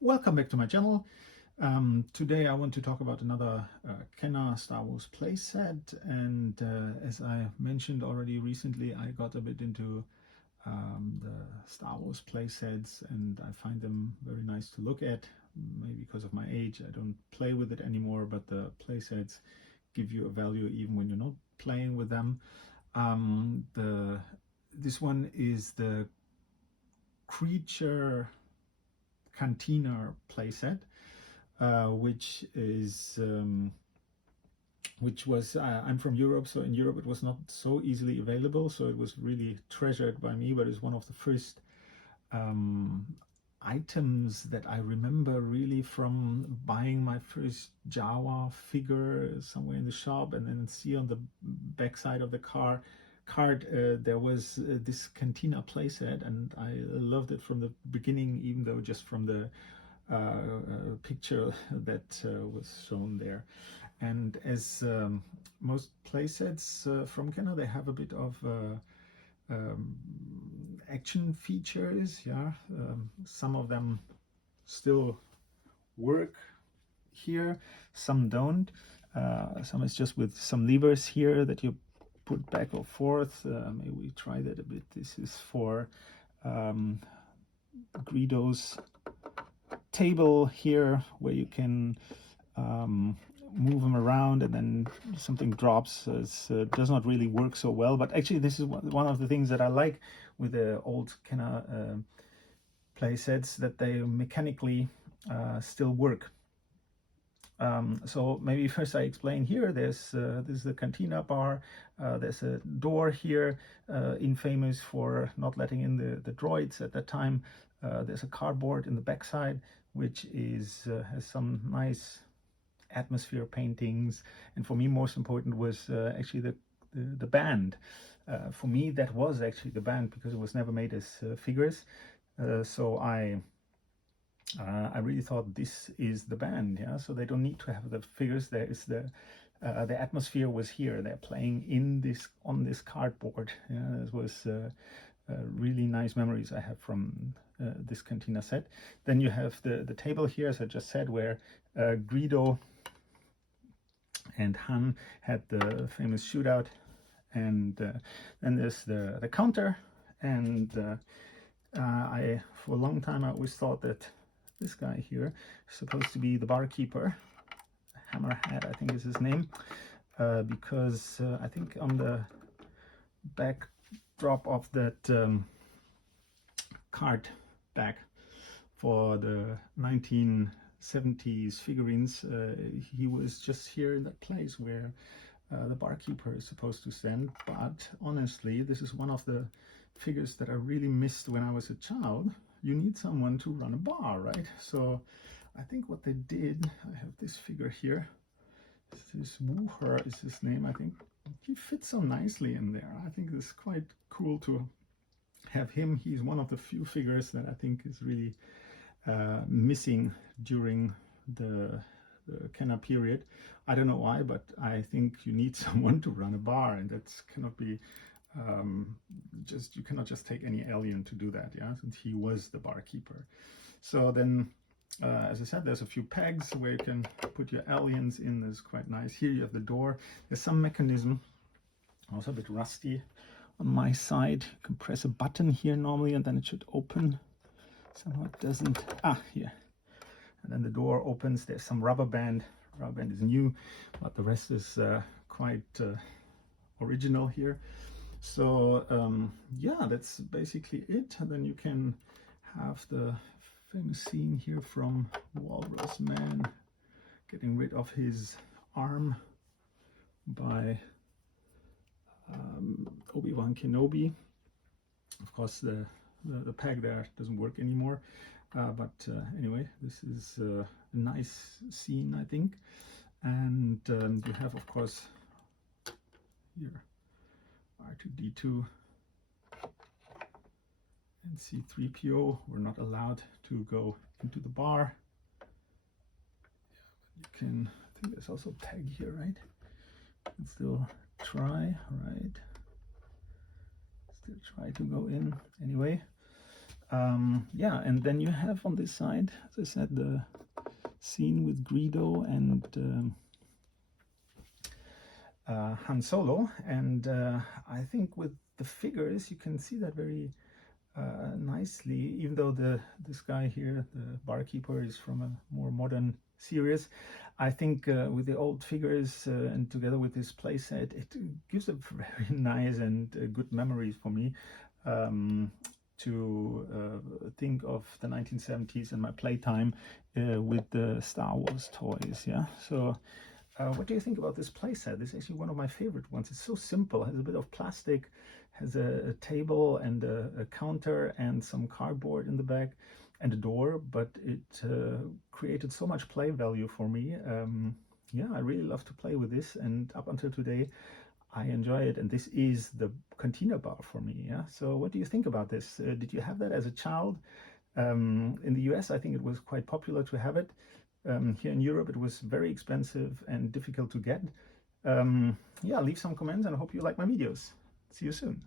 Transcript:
Welcome back to my channel. Today I want to talk about another Kenner Star Wars playset, and as I mentioned already recently, I got a bit into the Star Wars playsets, and I find them very nice to look at. Maybe because of my age I don't play with it anymore, but the playsets give you a value even when you're not playing with them. This one is the Creature Cantina playset, which was I'm from Europe, so in Europe it was not so easily available, so it was really treasured by me. But it's one of the first um, items that I remember really from buying my first Jawa figure somewhere in the shop, and then see on the back side of the card there was this Cantina playset, and I loved it from the beginning, even though just from the picture that was shown there. And as most playsets from Kenner, they have a bit of um, action features. Yeah, some of them still work here, some don't. Some is just with some levers here that you put back or forth. Maybe we try that a bit. This is for Greedo's table here, where you can move them around, and then something drops. It does not really work so well, but actually this is one of the things that I like with the old Kenner play sets, that they mechanically still work. So maybe first I explain here. This is the Cantina bar. There's a door here, infamous for not letting in the droids at that time. There's a cardboard in the backside, which has some nice atmosphere paintings, and for me most important was actually the band. For me that was actually the band, because it was never made as figures. So I really thought this is the band. Yeah, so they don't need to have the figures. There is the atmosphere was here. They're playing on this cardboard. Yeah, it was really nice memories I have from this Cantina set. Then you have the table here, as I just said, where Greedo and Han had the famous shootout, and then there's the counter. And I, for a long time, I always thought that this guy here is supposed to be the barkeeper. Hammerhead, I think is his name, because I think on the backdrop of that card back for the 1970s figurines, he was just here in that place where the barkeeper is supposed to stand. But honestly, this is one of the figures that I really missed when I was a child. You need someone to run a bar, right? So I think what they did, I have this figure here. This Wooher is his name, I think. He fits so nicely in there. I think it's quite cool to have him. He's one of the few figures that I think is really missing during the Kenner period. I don't know why, but I think you need someone to run a bar, and that cannot be you cannot just take any alien to do that. Yeah, since he was the barkeeper. So then, as I said, there's a few pegs where you can put your aliens in. That's quite nice. Here you have the door. There's some mechanism, also a bit rusty on my side. You can press a button here normally, and then it should open. Somehow it doesn't. Here. And then the door opens. There's some rubber band. Rubber band is new, but the rest is quite original here. So yeah, that's basically it. And then you can have the famous scene here from Walrus Man getting rid of his arm by Obi-Wan Kenobi. Of course, the peg there doesn't work anymore. But anyway, this is a nice scene, I think. And you have, of course, here R2-D2 and C-3PO. We're not allowed to go into the bar. You can, I think there's also a tag here, right? You can still try, right? Still try to go in anyway. Yeah, and then you have on this side, as I said, the scene with Greedo and Han Solo, and I think with the figures you can see that very nicely, even though this guy here, the barkeeper, is from a more modern series. I think with the old figures and together with this playset, it gives a very nice and good memories for me to think of the 1970s and my playtime with the Star Wars toys. Yeah, so what do you think about this playset? This is actually one of my favorite ones. It's so simple, has a bit of plastic, has a table and a counter and some cardboard in the back and a door, but it created so much play value for me. Yeah, I really love to play with this, and up until today I enjoy it, and this is the cantina bar for me. Yeah, so what do you think about this? Did you have that as a child? In the US, I think it was quite popular to have it. Here in Europe, it was very expensive and difficult to get. Yeah, leave some comments and I hope you like my videos. See you soon.